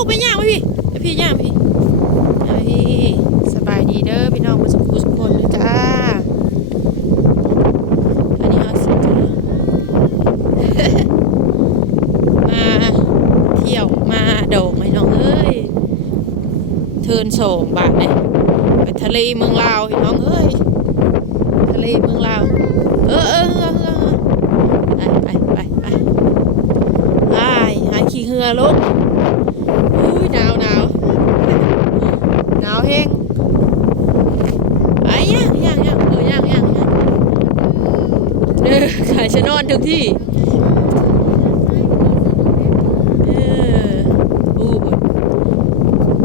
ลูกไปย่างไปพี่ไปพี่ย่างพี่ไปพี่สบายดีเด้อพี่น้องมาสุขสุขคนเลยจ้าอันนี้เอาสิจ้ามาเที่ยวมาโด่งไหมน้องเอ้ยเทินโสงบาทเนี่ยไปทะเลเมืองลาวพี่น้องเอ้ยทะเลเมืองลาวเออเออเออเออเออไปไปไปไปไปหาขี่เหือลูกอุ้ยหนาวหนาวหนาวแห้งไอ้ย่างย่างย่างเออย่างย่างย่างเด้อ ขายชะนอนทุกที่เอออู้บุญ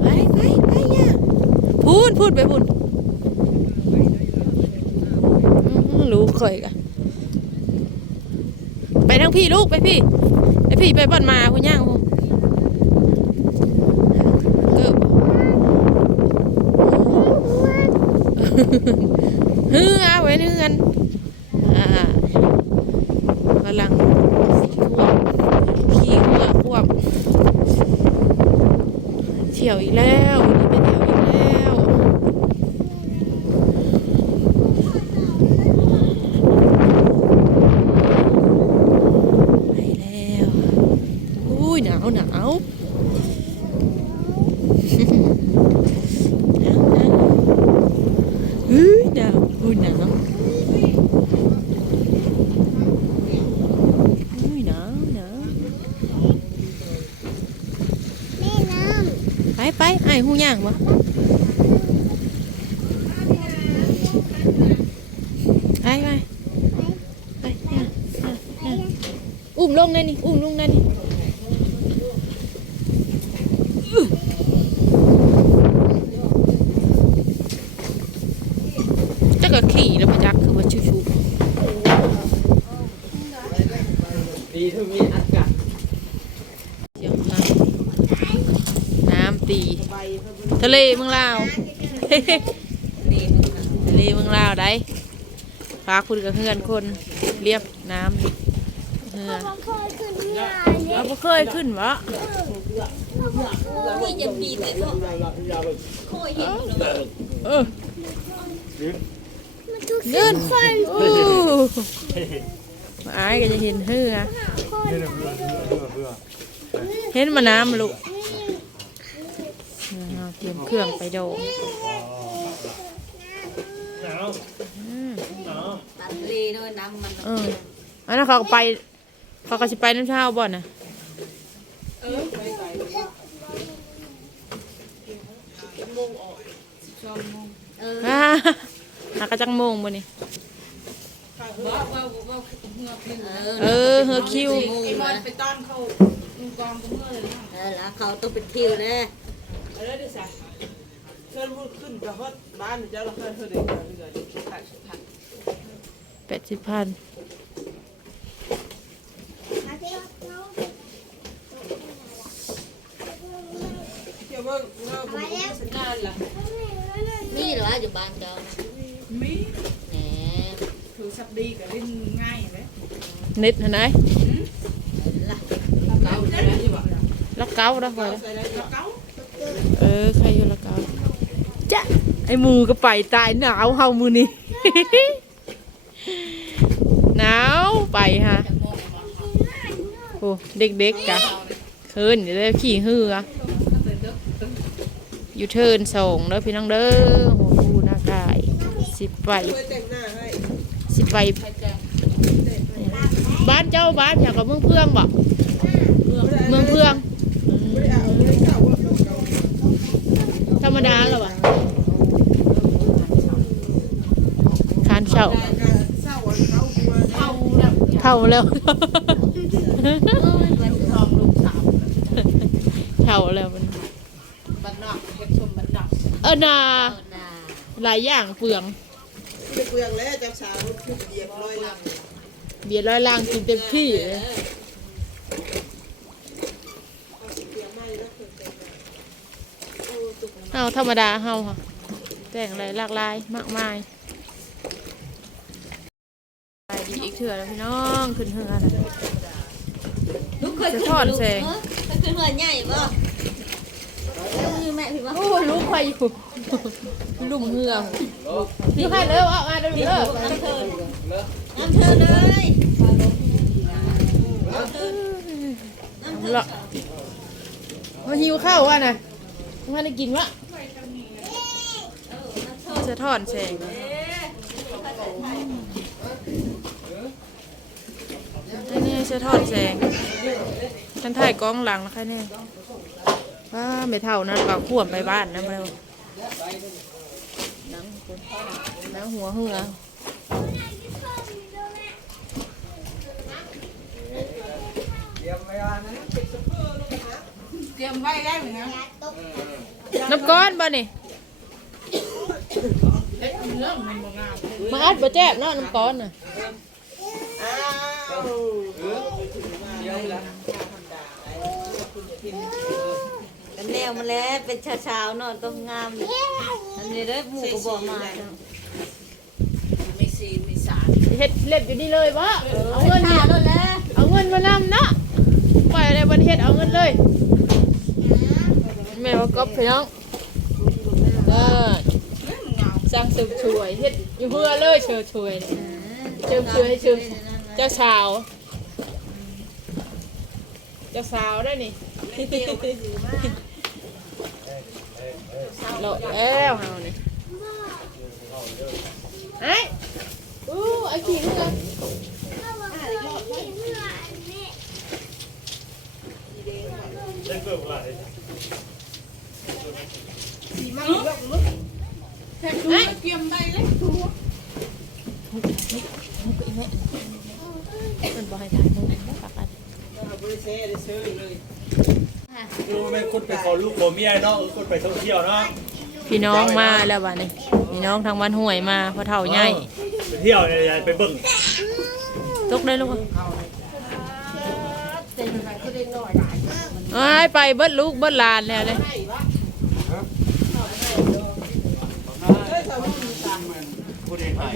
ไปไปไปย่าพูดพูดไปพูดรู้เคยกะไปทั้งพี่ลูกไปพี่ไปพี่ไปบ้านมาคุณย่างพูเกิบเฮือไว้เฮือนอ่า ลังควบขี่หัวควบเฉียวอีกแล้ววันนี้ไปเที่ยวอีกแล้วไปแล้วอุ้ยหนาวหนาวหนาวหนาวเฮ้ยหนาวอุ้ยหนาวอุ้ยหนาวหนาว แม่น้ ไปไปไอ้หูย่างบ่ไปไปไปอุ้มลงนั่นนี่อุ้มลงนั่นนี่อื้อจักก็ขี่แล้วมาจักคือว่าชิว ดีที่มีอากาศ ๆเดี๋ยวมาน้ำ ตี ทะเลเมืองลาวทะเลเมืองลาวได้ฝากคุณกับเพื่อนคนเรียบน้ำเฮือำเคยขึ้นงานเอาบ่เคยขึ้นวะคุยจะบีบเลยคอยเห็นเออมันทุกเงินอู้มาอายก็จะเห็นเฮือเห็นมาน้ำลูก เอาเตรียมเครื่องไปโดงตัดเลด้วยน้ำมันเอออันนั้นเขาก็ไป เขาก็สิไปน้ำเช้าบ่อนนะเอออ่าหากระจังโมงบ่นี่เออเฮอคิวไอ้บอลไปต้อนเขากองกูเมื่อเลยเออแล้วเขาต้องเป็นคิวนะเพื่อ นพูดขึ้นกับว่าบ้านเจ้าเราเพื่อนเพื่อนเด็กเด็กขายสุดท้ายแปดสิบพันเที่ยวเบิ่งเงาบุญสัญญาณล่ะมีเหรออยู่บ้านเจ้ามีแหมถือสับดีก็เล่นง่ายเลยเน็ตเห็นไหมล่ะเก่าใช่ไหมที่บอกละเก้าละพอเก่าแล้วใส่ได้แล้วเก้าเออใครอยู่ละเก้า จ้ะไอหมูก็ไปตายหนาวเฮามือนี่ หนาวไปฮะโอ้เด็กๆกะเคินเดี๋ยวได้ขี่เหืออยู่เทินส่งเด้อพี่น้องเด้อหัวฟูหน้ากาย สิบไปเคยแต่งหน้าให้สิไปบ้านเจ้าบ้านอยากกับเมืองเพื่องบ่เมืองเพื่อง ไม่ได้เอาไม่ได้เก่าว่าเก่า ธรรมดาเหรอวะคาน เช่าการเศร้าวันเขาคือว่าเอาแล้วเท่าแล้วทองลูกสาวเท่าแล้วมันบ้านนอกเก็บชมบ้านนอกเออนาเอาหน้าหลายอย่างเปลืองไม่ได้เปลืองแล้วเจ้าสาวคือเบียดร้อยลังเบียร์ร้อยล่างกินเต็มที่เลยเอาสิเปลืองไม่แล้วเคยแต่งหน้าโอ้ตุกเอาธรรมดาเฮาค่ะแต่งอะไรหลากหลายมากมายไปดีอีก เถื่อแล้วพี่น้องขึ้นเหือนะลูกเคยขึ้นจะทอดแสงเคยขึ้นเฮือนใหญ่ป่ะแล้วมือแม่พี่ว่าโอ้ลูกใครอยู่ลุ่มเหือพี่ให้เลยว่ามาเด้อเด้อน้ำเธอน้ำเธอเลยน้ำเธอละมาหิวข้าวว่ะนะมาได้กินวะจะทอดแสง นี่นี่จะทอดแสงฉันถ่ายกล้องหลังนะคะเนี่ยว้าไม่เท่านั้นก็ข่วมไปบ้านนะเร็วหนังคนหนังหัวเหือเตรียมไว้ได้เหมือนกันน้ำก้อนบ่นี่เล็กเนื้อมันบ่งามมาอัดบ่แจ๊บเนาะน้ำก้อนน่ะอ้าว เดี๋ยวละกันแนวมาแล้วเป็นเช้าๆนาะต้องงามอันนี้ได้หมูก็บอกมาไม่ซีไม่สารเฮ็ดเล็บอยู่นี่เลยบ่เอาเงินขาแล้วเอาเงินมานำเนาะปล่อยอะไรบนเฮ็ดเอาเงินเลยแม่ว่ากบพี่น้องเออสร้างสืบช่วยเฮ็ดอยู่เพื่อเลยเชิญช่วยเนี่ยเชิญช่วยเชิญ เจ้าสาว เจ้าสาวได้นี่โลดแล้วเฮานี่ไอ้อู้ไอ้ขี้เมื่อสีมันยกลุกแค่ดูแล้วเตรียมไว้เลยดู มัน บอกให้ถ่ายมุกปากกันบริเซ่ได้ซื้อเลยดูแม่งคนไปขอลูกบ่เมียเนาะเออคนไปท่องเที่ยวเนาะพี่น้องมาแล้วบ้านี้พี่น้องทางบ้านห้วยมาพอเท่าใหญ่ไปเที่ยวเนี่ยยายไปเบิ่งตกได้ลูกไอ้ายไปเบิดลูกเบิดหลานแล้วเลยผู้ใดถ่าย